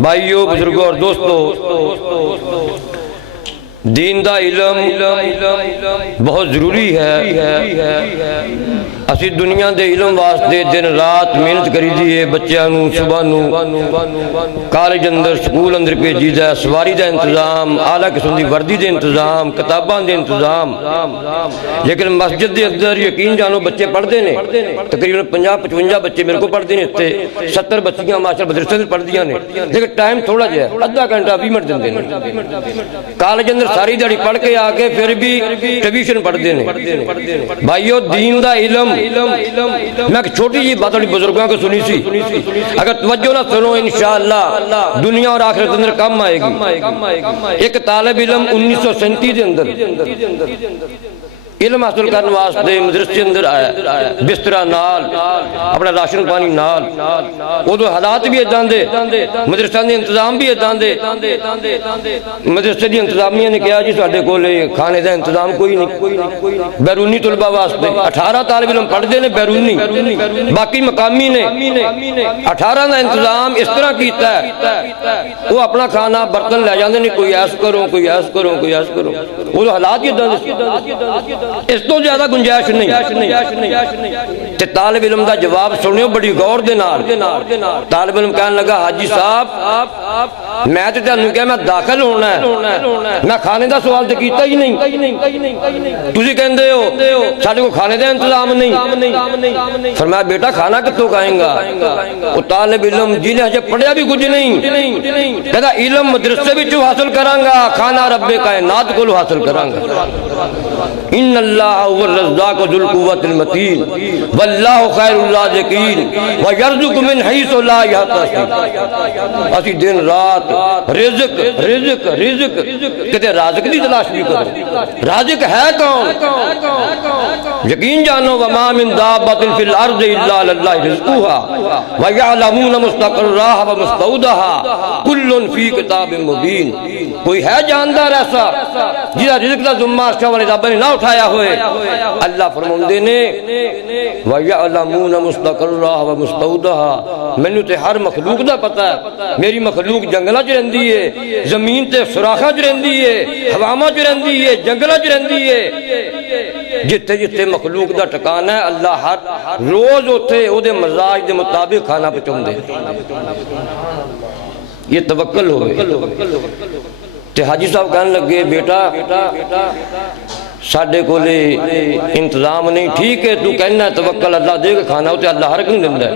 भाइयों, बुजुर्गों और दोस्तों, दीन दा इलम बहुत जरूरी है। असी दुनिया दे इलम वास्ते दिन रात मेहनत करी दी है। बच्चों नूं सुबह नूं कॉलेज अंदर स्कूल अंदर भेजीदा है। सवारी का इंतजाम, आला किस्म की वर्दी के इंतजाम, किताबां के इंतजाम। लेकिन मस्जिद के अंदर यकीन जानो बच्चे पढ़ते हैं। तकरीबन 50-55 बच्चे मेरे को पढ़ते हैं। इतने 70 बच्चियां माशा मदरसे में पढ़दियां ने, लेकिन टाइम थोड़ा जहा, आधा घंटा 20 मिनट देंगे। कॉलेज अंदर सारी दिहाड़ी पढ़ के आके फिर भी ट्यूशन पढ़ते हैं। भाइयों, दीन का इलम मैं छोटी जी बात बुजुर्गों को सुनी सी, अगर तवज्जो ना सुनो इंशाअल्लाह दुनिया और आखिरत अंदर काम आएगी। एक तालिब इलम 1937 के अंदर इल्म हासिल करने वास्ते मदरसे अंदर आया, बिस्तरा नाल, अपना राशन पानी नाल। उदो हालात भी इदां दे, मदरसा के इंतजाम भी इदां दे। मदरसे की इंतजामिया ने कहा जी साडे कोल खाने का इंतजाम कोई नहीं। बैरूनी तुलबा वास्ते 18 तालिब इल्म पढ़ते हैं बैरूनी, बाकी मकामी ने 18 का इंतजाम इस तरह किया है, वो अपना खाना बर्तन लै जाते हैं। कोई ऐस करो, कोई ऐस करो, कोई ऐस करो। वो हालात ही इदां दे, इस तो ज्यादा गुंजाइश नहीं। तालिब इल्म का जवाब सुनियो बड़ी गौर दे नाल। तालिब इल्म कहने लगा, हाजी साहब मैं तो तुहानू कहा मैं दाखिल होना है, मैं खाने का सवाल तो किया ही नहीं। तुसीं कहंदे हो साडे कोल खाने का इंतजाम नहीं। फरमाया बेटा खाना कित्थों खाएगा? वो तालिब इल्म जिन्हें अजे पढ़िया भी कुछ नहीं कहता इल्म मदरसे विचों हासिल करांगा, खाना रब्बे कायनात कोलों हासिल करांगा। इन्नल्लाह हुवर रज़्ज़ाक़ु ज़ुल क़ुव्वतिल मतीन वल्लाहु खैरुर राज़िक़ीन व यरज़ुक़ु मिन हैसु ला यहतसिब। असी दिन रात रिज़्क़ रिज़्क़ रिज़्क़ कहते राज़िक़ की तलाश भी करो। राज़िक़ है कौन? यकीन जानो वमा मिन दाब्बतिन फिल अर्ज़ि इल्ला अल्लाह रिज़्क़ुहा व यअलमून मुस्तक़र्रहा व मुस्तौदहा कुल्लुन फ़ी किताबिन मुबीन। कोई है जानदार ऐसा जिसका रिज़्क़ का ज़िम्मा अर्श वाले रब ने ना उठाया होए? अल्लाह फरमाते ने वयअलमून मुस्तक़र्रहा व मुस्तौदहा, मैनू ते हर मखलूक दा पता है। मेरी मखलूक जंगलों च रहिंदी है, जमीन ते सुराखां च रहिंदी है, हवावां च रहिंदी है, जंगलों च रहिंदी है। जिथे जिथे मखलूक दा ठिकाना है अल्लाह हर रोज उत्थे ओदे मजाज दे मुताबिक खाना पहुंचाउंदे। ये तवक्कल हो गए। ते हाजी साहब कहने लगे बेटा साडे कोले इंतजाम नहीं। ठीक है तू कहना तवक्कल अल्लाह देगा खाना, तो अल्लाह हर नहीं दिंदा,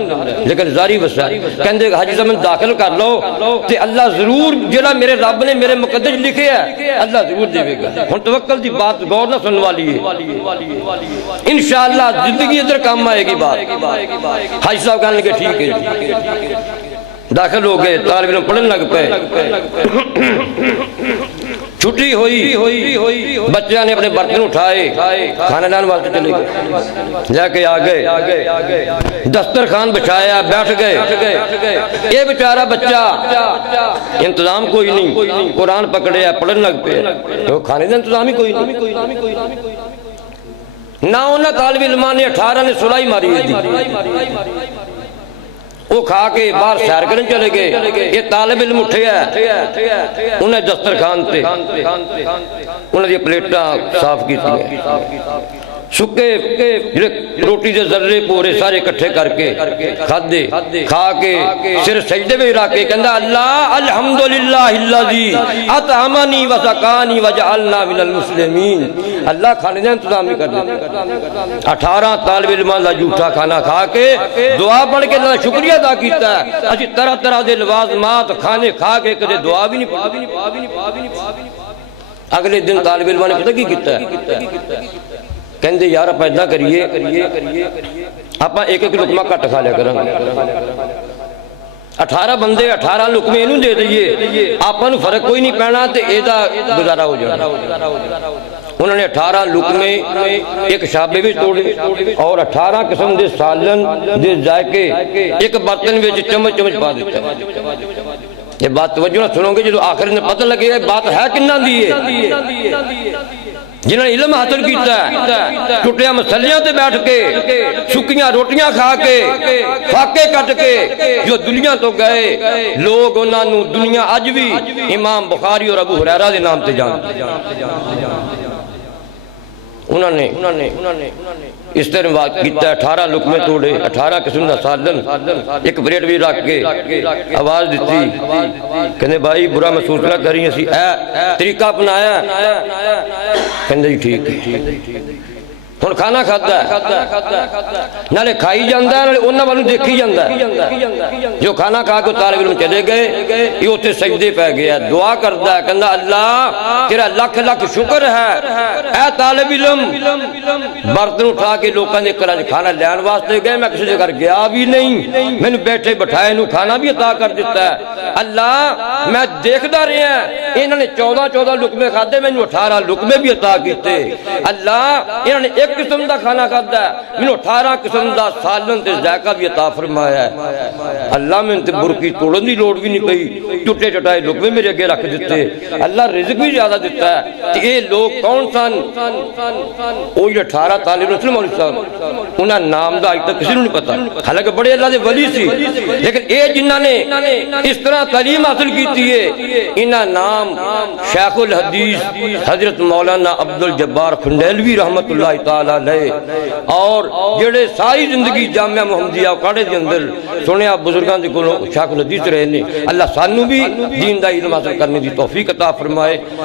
लेकिन जारी वसा कहंदे हाजी साहब मैं दाखिल कर लो ते अल्लाह जरूर जेड़ा मेरे रब ने मेरे मुकद्दर लिखे है अल्लाह जरूर देगा। हुण तवक्कल की बात गौर ना सुनने वाली है, इंशाअल्लाह जिंदगी इधर काम आएगी बात। हाजी साहब कहने लगे ठीक है, दाखिल हो गए, तालिब इल्म पढ़ने लग पे। छुट्टी हुई, बच्चों ने अपने बर्तन उठाए, खाना लाने वास्ते चले गए, जाके आ गए, दस्तरखान बिछाया, बैठ गए। ये बेचारा बच्चा इंतजाम कोई नहीं, कुरान पकड़े पढ़ने लग पे, तो खाने का इंतजाम ही कोई नहीं ना। उन्हें तालिब इल्मां ने 18 ने सुलाई मारी थी, वो खा के बाहर सैर करने चले गए। ये तालिब इल्म उठे है, उन्हें दस्तरखान से उन्हें प्लेटा साफ की, सुके रोटी के जर्रे पूरे सारे इकट्ठे करके खादे, खा के सिर सजदे में रख के कहंदा अल्लाह अल्हम्दुलिल्लाहिल्लज़ी अतअमनी व सकानी व जअलना मिनल मुस्लिमीन। अल्लाह खाने का इंतजाम नहीं कर दिया। 18 तालिब इल्मां दा झूठा खाना खा के दुआ पढ़ के अल्लाह शुक्रिया अदा किया। असीं तरह तरह के लवाजमात खाने खा के कदे दुआ भी नहीं पढ़ी। अगले दिन तालिब इल्मां ने पता की किया, कहते यार आप इदा करिए आप एक एक लुकमा घट खा लिया करेंगे। 18 बंदे 18 लुकमे इनू दे दईए, आपन फर्क कोई नहीं पैना ते एदा गुजारा हो जाना। उन्होंने 18 लुकमे एक शाबे भी तोड़े और 18 किस्म के सालन दे जायके एक बर्तन में चम्मच चम्मच पा दिता। ये बात तवज्जो ना सुनोगे जो आखिर में पता लगेगा बात है किन्ना दी है। जिन्होंने इल्म हासिल किया, टुटिया मसलियां ते बैठ के, सुक्कियां रोटियां खा के, फाके कट के जो दुनिया तो गए, लोग उन्होंने दुनिया अज भी इमाम बुखारी और अबू हुरैरा के नाम से जानते। उन्होंने इस तरह किया, 18 लुकमे तोड़े, 18 किस्म का साधन, एक ब्रेड भी रख के आवाज दी, कहते भाई बुरा महसूस ना करी, असी तरीका अपनाया, कहते जी ठीक है। हुण खाना खाता नाले खाई जाता है, नाले उन्हां वालों देखी जाता है। जो खाना खा के तालिब इल्म चले गए, ये उत्थे सजदे पै गया, दुआ करता है, कहता अल्लाह तेरा लख लख शुक्र है, ऐ तालिब इल्म बर्तन उठा के लोगों के घर खाना लैन वास्ते गए, मैं किसी के घर गया भी नहीं, मैंने बैठे बिठाए नूं खाना भी अता कर दिता है। अल्लाह मैं देखता रहा, इन्होंने 14 लुकमे खाधे, मैंने 18 लुकमे भी अता किए। अल्लाह इन्होंने एक किस्म का खाना खाता है, मैंने 18 किस्म का सालन ते जायका भी अता फरमाया है। अल्लाह मैंने तो बुरकी तोड़न की लोड़ भी नहीं पई, टुटे चटाए लुकमे मेरे अगे रख दिते। अल्लाह रिज़्क भी ज्यादा दिता है। ते ये लोग कौन सन? वो 18 तालिब इल्म मौलवी साहब, उन्होंने नाम का अज तक किसी को नहीं पता, हालांकि बड़े अल्लाह के वली सी, लेकिन ये जिन्होंने इस तरह तालीम हासिल की है, इन्होंने नाम शेखुल हदीस हजरत मौलाना अब्दुल जब्बार खंडेलवी रहमतुल्लाह ताला अलैह, और जेड़े सारी जिंदगी जामिया मुहम्मदिया काड़े के अंदर सुनिया बुजुर्गों के कोलों शेखुल हदीस रहे ने। अल्लाह सानू भी दीन दा इल्म हासिल करने की तौफीक अता फरमाए।